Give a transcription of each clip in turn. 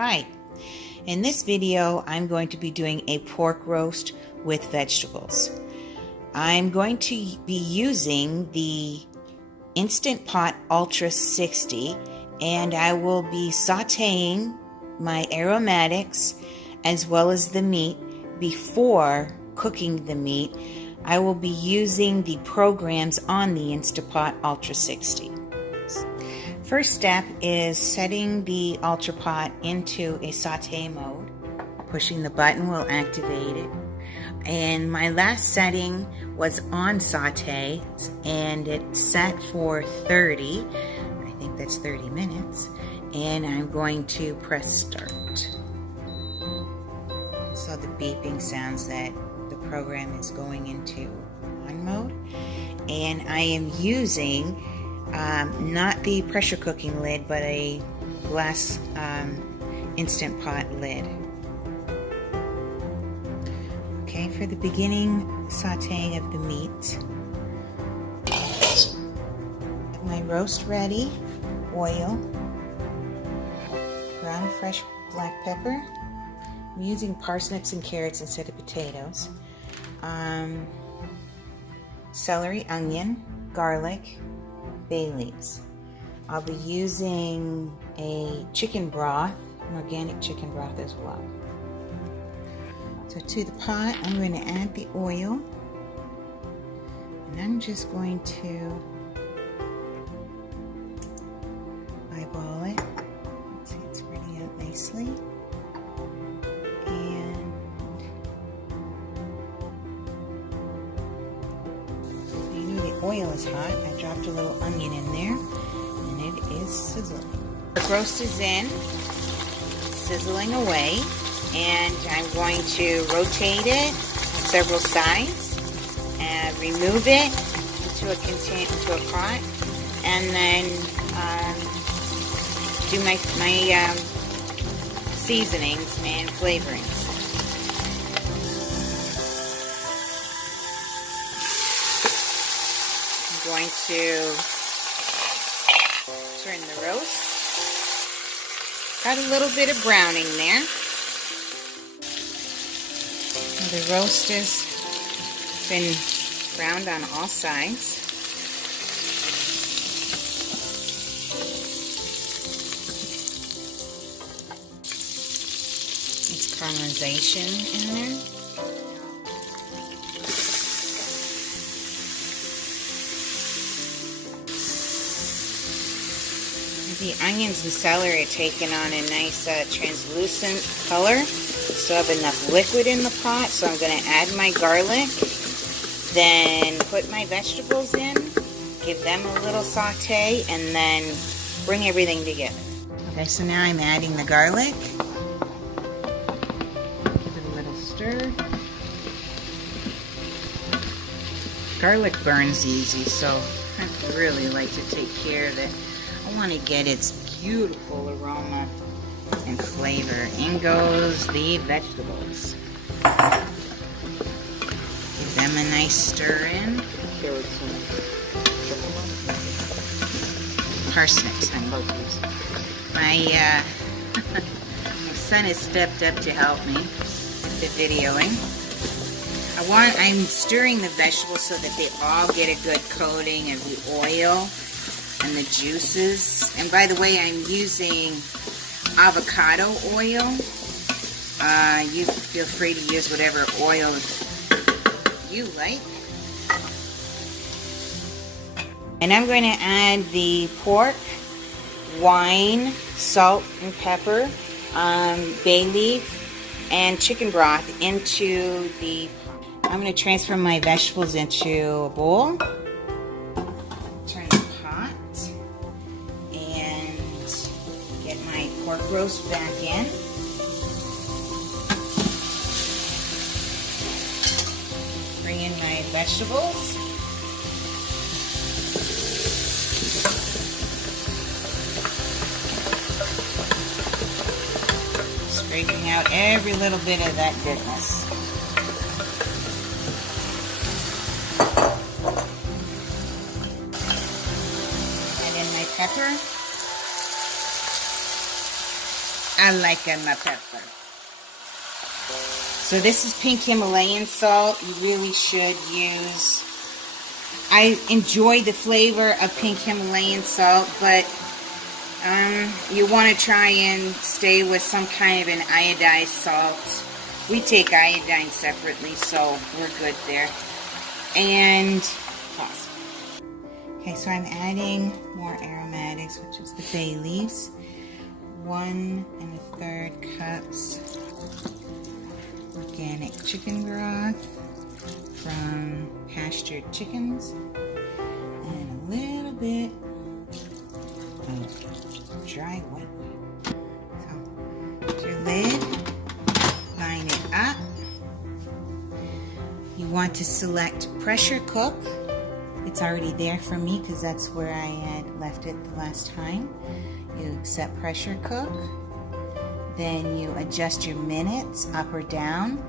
Hi, in this video I'm going to be doing a pork roast with vegetables. I'm going to be using the Instant Pot Ultra 60 and I will be sauteing my aromatics as well as the meat before cooking the meat. I will be using the programs on the Instant Pot Ultra 60. First step is setting the Ultra Pot into a saute mode. Pushing the button will activate it. And my last setting was on saute and it's set for 30. I think that's 30 minutes. And I'm going to press start. So the beeping sounds that the program is going into on mode. And I am using not the pressure cooking lid, but a glass Instant Pot lid. Okay, for the beginning sauteing of the meat. Have my roast ready, oil, ground fresh black pepper. I'm using parsnips and carrots instead of potatoes. Celery, onion, garlic, bay leaves. I'll be using a chicken broth, an organic chicken broth as well. So to the pot, I'm going to add the oil, and I'm just going to eyeball it. See, it's spreading out nicely. And you know the oil is hot. I dropped a little onion in there, and it is sizzling. The roast is in, sizzling away. And I'm going to rotate it several sides and remove it into a pot, and then do my seasonings and flavorings. I'm going to turn the roast. Got a little bit of browning there. The roast has been browned on all sides. It's caramelization in there. The onions and celery are taking on a nice translucent color. Still have enough liquid in the pot, so I'm going to add my garlic, then put my vegetables in, give them a little saute, and then bring everything together. Okay, so now I'm adding the garlic. Give it a little stir. Garlic burns easy, so I really like to take care of it. I want to get its beautiful aroma and flavor. In goes the vegetables. Give them a nice stir in. Parsnips, honey. My son has stepped up to help me with the videoing. I'm stirring the vegetables so that they all get a good coating of the oil and the juices. And by the way, I'm using avocado oil. You feel free to use whatever oil you like. And I'm going to add the pork, wine, salt and pepper, bay leaf, and chicken broth into the pot. I'm going to transfer my vegetables into a bowl. Turn the pot and get my pork roast back in. Bring in my vegetables. Scraping out every little bit of that goodness. Add in my pepper. I like my pepper. So this is pink Himalayan salt. You really should use... I enjoy the flavor of pink Himalayan salt, but you want to try and stay with some kind of an iodized salt. We take iodine separately, so we're good there. And pause. Okay, so I'm adding more aromatics, which is the bay leaves. 1 1/3 cups organic chicken broth from pastured chickens, and a little bit of dry white. So, with your lid, line it up. You want to select pressure cook. It's already there for me because that's where I had left it the last time. You set pressure cook. Then you adjust your minutes up or down.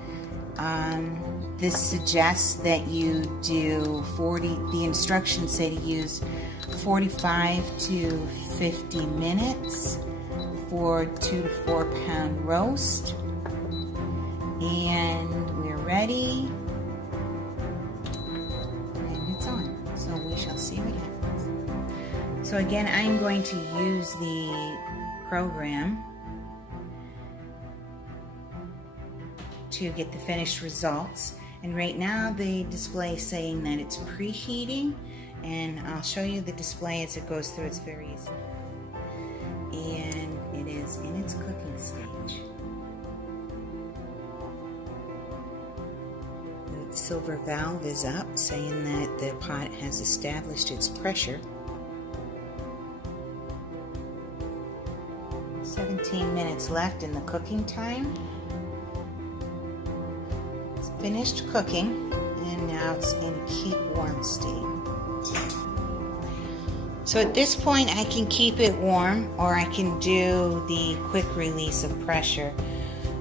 This suggests that you do 40, the instructions say to use 45 to 50 minutes for 2 to 4 pound roast. And we're ready. And it's on. So we shall see what happens. So again, I'm going to use the program to get the finished results, and right now the display is saying that it's preheating, and I'll show you the display as it goes through its various, and it is in its cooking stage. The silver valve is up, saying that the pot has established its pressure. 17 minutes left in the cooking time. Finished cooking, and now it's in a keep warm state. So at this point I can keep it warm, or I can do the quick release of pressure,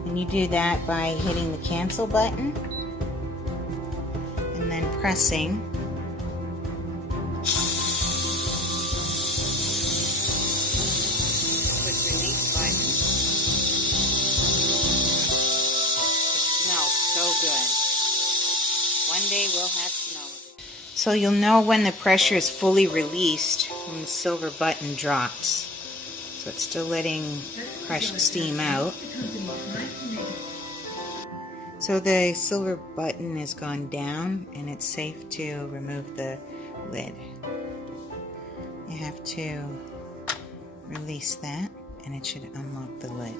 and you do that by hitting the cancel button and then pressing. Quick release button. So good. One day we'll have smell of it. So you'll know when the pressure is fully released when the silver button drops. So it's still letting steam out. So the silver button has gone down, and it's safe to remove the lid. You have to release that, and it should unlock the lid.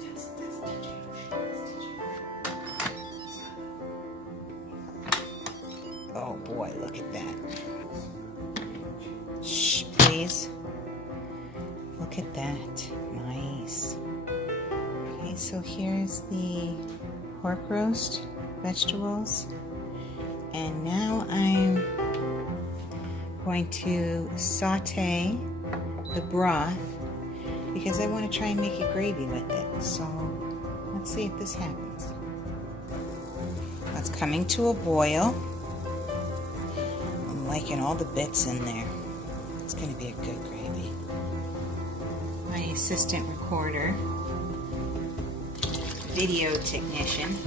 Oh boy, look at that. Shh, please. Look at that. Nice. Okay, so here's the pork roast vegetables. And now I'm going to saute the broth because I want to try and make a gravy with it. So let's see if this happens. It's coming to a boil. I'm liking all the bits in there. It's going to be a good gravy. My assistant recorder, video technician,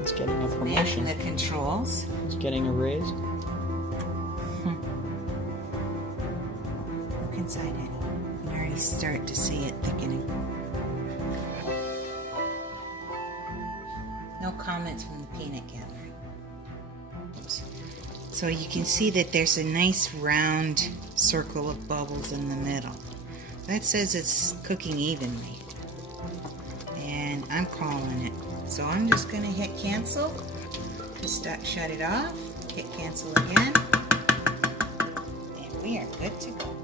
it's getting a promotion. The controls. It's getting a raise. Look inside, Eddie. You can already start to see it thickening. No comments from the peanut gathering. So you can see that there's a nice round circle of bubbles in the middle. That says it's cooking evenly. And I'm calling it. So I'm just going to hit cancel to shut it off. Hit cancel again. And we are good to go.